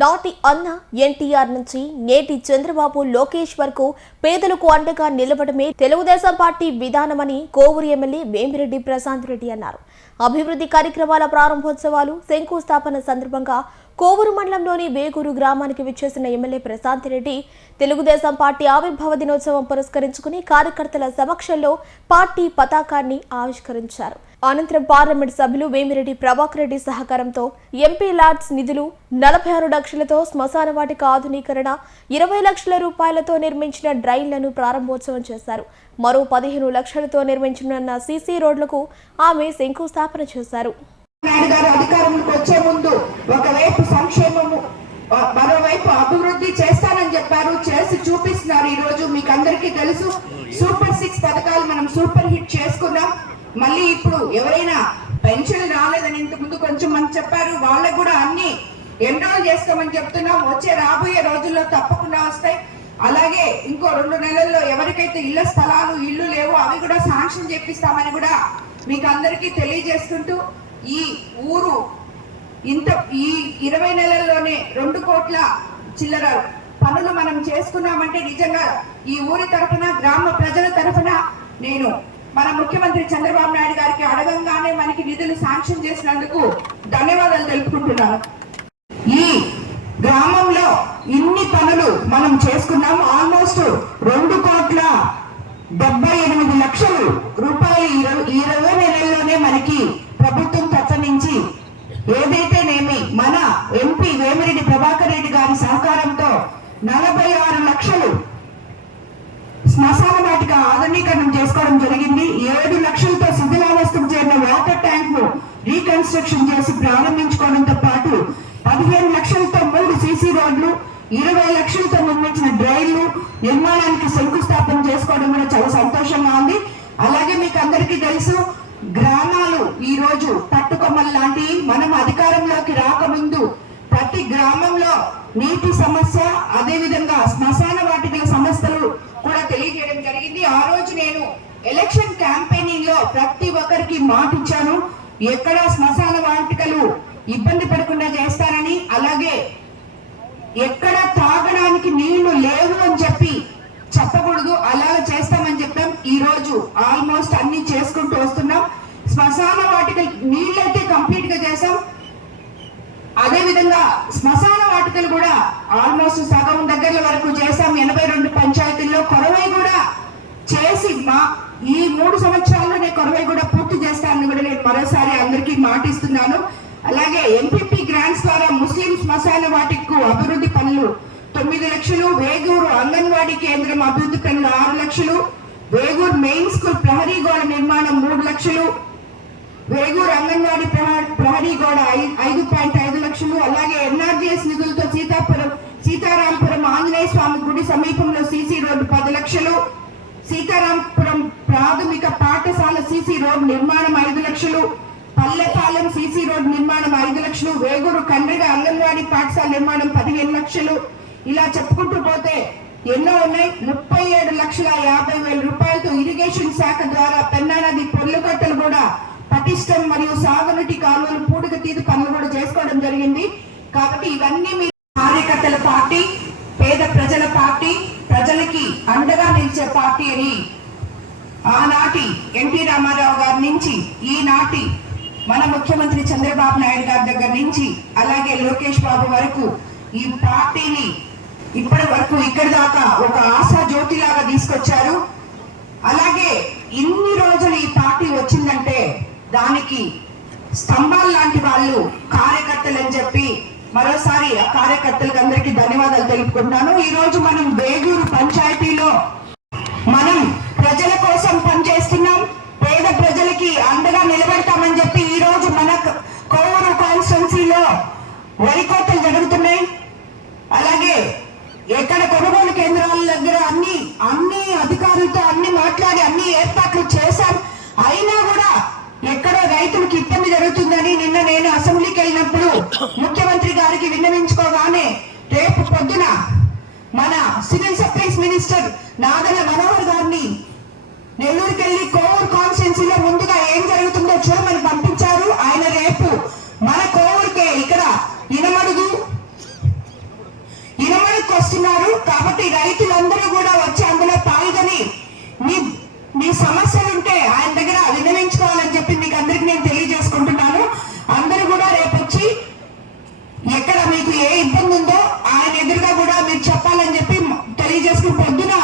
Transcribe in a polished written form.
నాటి అన్న ఎన్టీఆర్ నుంచి నేటి చంద్రబాబు లోకేష్ వరకు పేదలకు అండగా నిలవడమే తెలుగుదేశం పార్టీ విధానమని కోవూరు ఎమ్మెల్యే వేమిరెడ్డి ప్రశాంత్ రెడ్డి అన్నారు. అభివృద్ధి కార్యక్రమాల ప్రారంభోత్సవాలు శంకుస్థాపన సందర్భంగా కోవూరు మండలంలోని వేగూరు గ్రామానికి విచ్చేసిన ఎమ్మెల్యే ప్రశాంత్ రెడ్డి తెలుగుదేశం పార్టీ ఆవిర్భావ దినోత్సవం పురస్కరించుకుని కార్యకర్తల సమక్షంలో పార్టీ పతాకాన్ని ఆవిష్కరించారు. అనంతరం పార్లమెంట్ సభ్యులు వేమిరెడ్డి ప్రభాకర్ రెడ్డి సహకారంతో ఎంపీ లాడ్స్ నిధులు 46 లక్షలతో శ్మశాన వాటిక ఆధునీకరణ, 20 లక్షల రూపాయలతో నిర్మించిన డ్రైన్లను ప్రారంభోత్సవం చేశారు. మరో 15 లక్షలతో నిర్మించనున్న సీసీ రోడ్లకు ఆమె శంకుస్థాపన చేశారు. అధికారంలోకి వచ్చే ముందు ఒకవైపు సంక్షేమము, మరోవైపు అభివృద్ధి చేస్తానని చెప్పారు, చేసి చూపిస్తున్నారు. ఈ రోజు మీకు అందరికీ తెలుసు, సూపర్ 6 పథకాలు మనం సూపర్ హిట్ చేసుకున్నాం. మళ్ళీ ఇప్పుడు ఎవరైనా పెన్షన్ రాలేదని ఇంతకు ముందు కొంచెం మంది చెప్పారు, వాళ్ళకు కూడా అన్ని ఎన్రోల్ చేస్తామని చెప్తున్నాం. వచ్చే రాబోయే రోజుల్లో తప్పకుండా వస్తాయి. అలాగే ఇంకో 2 నెలల్లో ఎవరికైతే ఇళ్ల స్థలాలు ఇల్లు లేవో అవి కూడా శాంక్షన్ చేపిస్తామని కూడా మీకు అందరికీ తెలియజేసుకుంటూ, ఈ ఊరు ఈ 20 నెలల్లోనే 2 కోట్ల చిల్లర పనులు మనం చేసుకున్నామంటే నిజంగా ఈ ఊరి తరఫున, గ్రామ ప్రజల తరఫున నేను మన ముఖ్యమంత్రి చంద్రబాబు నాయుడు గారికి అడగంగానే మనకి నిధులు శాంక్షన్ చేసినందుకు ధన్యవాదాలు తెలుపుకుంటున్నాను. ఈ గ్రామంలో ఇన్ని పనులు మనం చేసుకున్నాం. ఆల్మోస్ట్ 2 కోట్ల 78 లక్షల రూపాయలు ఈ 20 నెలల్లోనే మనకి ప్రభుత్వం తరఫు నుంచి ఏదైతేనేమి మన ఎంపీ వేమిరెడ్డి ప్రభాకర్ రెడ్డి గారి సహకారంతో 46 లక్షలు శ్మశాన వాటిక ఆధునీకరణం చేసుకోవడం జరిగింది. 7 లక్షలతో శిథిలావస్థకు చేరిన వాటర్ ట్యాంక్ ను రీకన్స్ట్రక్షన్ చేసి ప్రారంభించుకోవడంతో పాటు 15 లక్షలతో 3 సీసీ రోడ్లు, 20 లక్షలతో నిర్మించిన డ్రైన్లు నిర్మాణానికి శంకుస్థాపన చేసుకోవడం కూడా చాలా సంతోషంగా ఉంది. అలాగే మీకు అందరికీ తెలుసు, గ్రామాలు ఈ రోజు పట్టుకొమ్మలు లాంటివి. మనం అధికారంలోకి రాకముందు ప్రతి గ్రామంలో నీటి సమస్య, అదే విధంగా శ్మశాన వాటికల సమస్యలు కూడా తెలియజేయడం జరిగింది. ఆ రోజు నేను ఎలక్షన్ క్యాంపెయినింగ్ లో ప్రతి ఒక్కరికి మాట ఇచ్చాను, ఎక్కడ శ్మశాన వాటికలు ఇబ్బంది పడకుండా చేస్తానని, అలాగే ఎక్కడ తాగడానికి నీళ్లు లేవు అని చెప్పకూడదు, అలా చేస్తామని చెప్పాం. ఈ రోజు ఆల్మోస్ట్ అన్ని చేసుకుంటూ వస్తున్నాం. శ్మశాన వాటికలు నీళ్ళైతే కంప్లీట్ గా చేసాం. అదే విధంగా శ్మశాన వాటికలు కూడా ఆల్మోస్ట్ సగం దగ్గర వరకు చేసాం. 82 పంచాయతీల్లో కొరవై కూడా చేసి ఈ 3 సంవత్సరాల్లోనే కొరవై కూడా పూర్తి చేస్తానని కూడా నేను మరోసారి అందరికీ మాటిస్తున్నాను. అలాగే ఎంపీపీ గ్రాంట్స్ ద్వారా ముస్లిం శ్మశాన వాటికకు అభివృద్ధి పనులు 9 లక్షలు, వేగూరు అంగన్వాడీ కేంద్రం అభివృద్ధి పనులు 6 లక్షలు, వేగూరు మెయిన్ స్కూల్ ప్రహరీ గోడ నిర్మాణం 3 లక్షలు, వేగూరు అంగన్వాడీ ప్రహరీ గోడ 5.5 లక్షలు, అలాగే ఎన్ఆర్జీఎస్ నిధులతో సీతారాంపురం ఆంజనేయ స్వామి గుడి సమీపంలో సీసీ రోడ్డు 10 లక్షలు, సీతారాంపురం ప్రాథమిక పాఠశాల సీసీ రోడ్ నిర్మాణం 5 లక్షలు, పల్లెపాలెం సీసీ రోడ్ నిర్మాణం 5 లక్షలు, వేగూరు కండ్రిగ అంగన్వాడీ పాఠశాల నిర్మాణం 15 లక్షలు. ఇలా చెప్పుకుంటూ పోతే ఎన్నో ఉన్నాయి. 37,50,000 రూపాయలతో ఇరిగేషన్ శాఖ ద్వారా పెన్నా నది పొల్లుకట్టలు కూడా పటిష్టం మరియు సాగునీటి కాలువలు పూడిక తీదు పనులు కూడా చేసుకోవడం జరిగింది. కాబట్టి ఇవన్నీ మీ కార్యకర్తల పార్టీ, పేద ప్రజల పార్టీ, ప్రజలకి అండగా నిలిచే పార్టీ అని ఆనాటి ఎన్టీ రామారావు గారి నుంచి ఈనాటి మన ముఖ్యమంత్రి చంద్రబాబు నాయుడు గారి దగ్గర నుంచి అలాగే లోకేష్ బాబు వరకు ఈ పార్టీని ఇప్పటి వరకు ఇక్కడి దాకా ఒక ఆశా జ్యోతిలాగా తీసుకొచ్చారు. అలాగే ఇన్ని రోజులు ఈ పార్టీ వచ్చిందంటే దానికి స్తంభాలు లాంటి వాళ్ళు కార్యకర్తలు అని చెప్పి మరోసారి ఆ కార్యకర్తలకు అందరికీ ధన్యవాదాలు తెలుపుకుంటున్నాను. ఈ రోజు మనం వేగూరు పంచాయతీలో మనం ప్రజల కోసం పనిచేస్తున్నాం, పేద ప్రజలకి అండగా నిలబెడతామని చెప్పి ఈ రోజు మన కోవూరు కాన్స్టిట్యున్సీలో వరి కోతలు జరుగుతున్నాయి. అలాగే ఎక్కడ కొనుగోలు కేంద్రాల దగ్గర అన్ని అధికారులతో అన్ని మాట్లాడి అన్ని ఏర్పాట్లు చేశాం. అయినా కూడా ఎక్కడో రైతులకు ఇబ్బంది జరుగుతుందని నిన్న నేను అసెంబ్లీకి వెళ్ళినప్పుడు ముఖ్యమంత్రి గారికి విన్నవించుకోగానే రేపు పొద్దున మన civil supplies minister Nadella Manohar గారిని నెల్లూరుకి వెళ్ళి కోవూరు కాన్స్టిట్యున్సీలో ముందుగా ఏం జరుగుతుందో చూడమని పంపించారు. ఆయన రేపు మన కోవూరుకే ఇక్కడ ఇనమడుగు పొద్దున